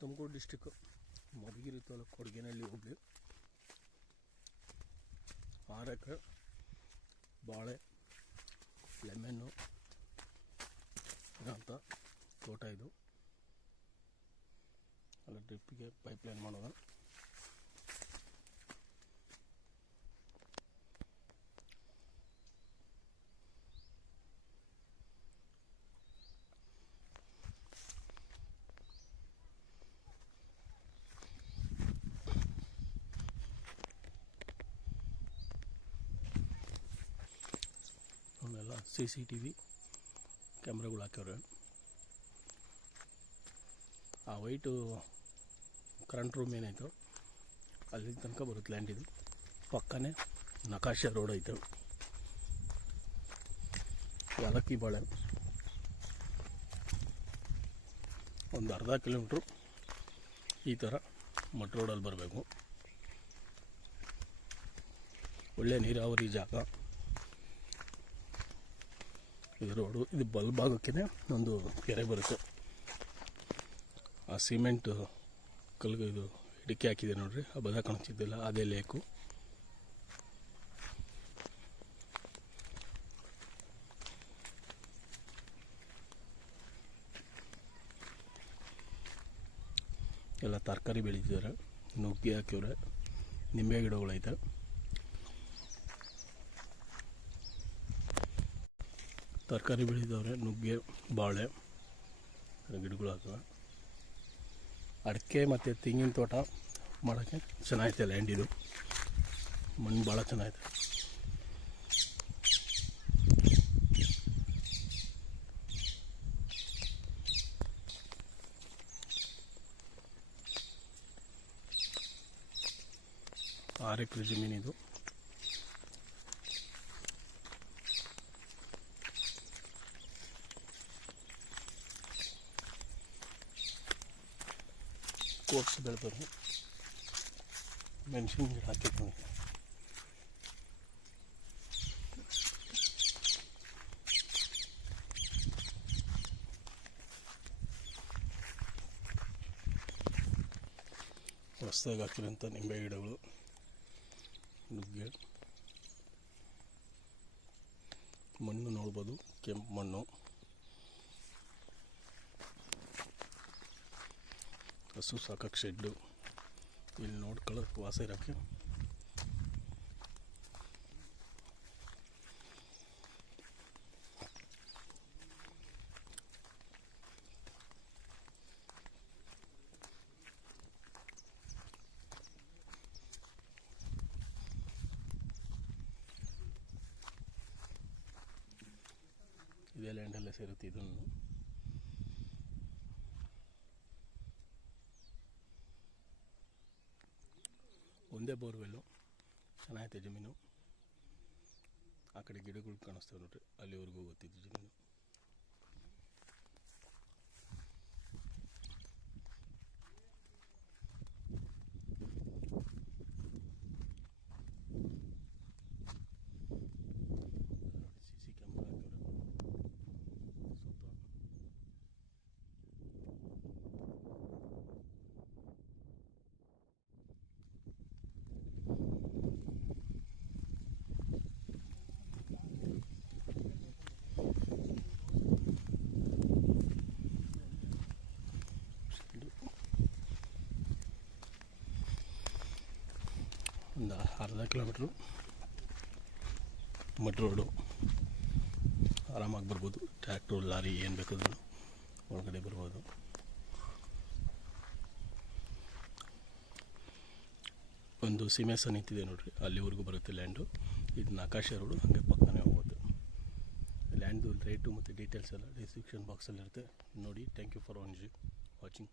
Tumakuru district Madhugiri taluk Kodagenahalli ಹೋಬಳಿ 6 ಎಕರೆ ಬಾಳೆ lemon ಅಂತ ತೋಟ. ಇದು ಅಲ್ಲ ಡ್ರಿಪ್ಪಿಗೆ ಪೈಪ್ಲೈನ್ ಮಾಡೋದು. ಅವನ್ನೆಲ್ಲ CCTV ಕ್ಯಾಮ್ರಾಗಳು ಹಾಕ್ಯವ್ರೆ. ಆ ವೈಟು ಕರೆಂಟ್ ರೂಮ್ ಏನಾಯಿತು ಅಲ್ಲಿ ತನಕ ಬರುತ್ತೆ ಲ್ಯಾಂಡ್. ಇದು ಪಕ್ಕನೇ ನಕಾಶೆ ರೋಡ್ ಐತೆ. ಯಾಲಕ್ಕಿ ಬಾಳೆ ಒಂದು ಅರ್ಧ ಕಿಲೋಮೀಟ್ರು ಈ ಥರ ಮಡ್ ರೋಡಲ್ಲಿ ಬರಬೇಕು. ಒಳ್ಳೆ ನೀರಾವರಿ ಜಾಗ ಇದು. ರೋಡು ಇದು ಬಲ್ಭಾಗಕ್ಕೆ ಒಂದು ಕೆರೆ ಬರುತ್ತೆ. ಆ ಸಿಮೆಂಟ್ ಕಲ್ಲು ಇದು ಇಡಿಕೆ ಹಾಕಿದೆ ನೋಡ್ರಿ, ಆ ಬದ ಕಾಣಿಸ್ತಿದ್ದಿಲ್ಲ, ಅದೇ ಲೇಕು. ಎಲ್ಲ ತರಕಾರಿ ಬೆಳೀತಿದ್ದಾರೆ. ನುಗ್ಗೆ ಹಾಕಿವ್ರೆ, ನಿಂಬೆ ಗಿಡಗಳೈತೆ. ತರಕಾರಿ ಬೆಳೀತವ್ರೆ, ನುಗ್ಗೆ, ಬಾಳೆ ಗಿಡಗಳು ಹಾಕಿವೆ. ಅಡಿಕೆ ಮತ್ತು ತೆಂಗಿನ ತೋಟ ಮಾಡೋಕ್ಕೆ ಚೆನ್ನಾಗೈತೆ ಲ್ಯಾಂಡ್. ಇದು ಮಣ್ಣು ಭಾಳ ಚೆನ್ನಾಗೈತೆ. ಆರು ಎಕರೆ ಜಮೀನಿದು. ಕೋರ್ಸ್ ಬೆಳೆದವರು ಮೆಣಸಿನ ಗಿಡ ಹಾಕಿದ್ದೀನಿ. ಹೊಸದಾಗಿ ಹಾಕಿರೋಂಥ ನಿಂಬೆ ಗಿಡಗಳು, ನುಗ್ಗೆ. ಮಣ್ಣು ನೋಡ್ಬೋದು, ಕೆಂಪು ಮಣ್ಣು. ಹಸು ಸಾಕಕ್ಕೆ ಶೆಡ್ಡು, ಇಲ್ಲಿ ನೋಡ್ಕೊಳ್ಳೋಕೆ ವಾಸ ಇರೋಕ್ಕೆ. ಇದೇ ಲ್ಯಾಂಡಲ್ಲೇ ಸೇರುತ್ತೆ. ಇದನ್ನು ಒಂದೇ ಬೋರ್ವೆಲ್ಲು, ಚೆನ್ನಾಗೈತೆ ಜಮೀನು. ಆ ಕಡೆ ಗಿಡಗಳು ಕಾಣಿಸ್ತವೆ ನೋಡ್ರಿ, ಅಲ್ಲಿವರೆಗೂ ಗೊತ್ತಿದ್ದು ಜಮೀನು. CC ಕ್ಯಾಮ್ರಾ ಹಾಕಿವ್ರೆ ಸುತ್ತ. ಒಂದು ಅರ್ಧ ಕಿಲೋಮೀಟ್ರು ಮಡ್ ರೋಡು, ಆರಾಮಾಗಿ ಬರ್ಬೋದು. ಟ್ರ್ಯಾಕ್ಟ್ರು, ಲಾರಿ ಏನು ಬೇಕಾದ್ರೂ ಒಳಗಡೆ ಬರ್ಬೋದು. ಒಂದು ಸೀಮೆಸ ನಿಂತಿದೆ ನೋಡ್ರಿ, ಅಲ್ಲಿವರೆಗೂ ಬರುತ್ತೆ ಲ್ಯಾಂಡು. ಇದು ನಕಾಶೆ ರೋಡು, ಹಾಗೆ ಪಕ್ಕನೇ ಹೋಗೋದು. ಲ್ಯಾಂಡ್ದು ರೇಟು ಮತ್ತು ಡೀಟೇಲ್ಸ್ ಎಲ್ಲ ಡಿಸ್ಕ್ರಿಪ್ಷನ್ ಬಾಕ್ಸಲ್ಲಿರುತ್ತೆ ನೋಡಿ. Thank you for watching.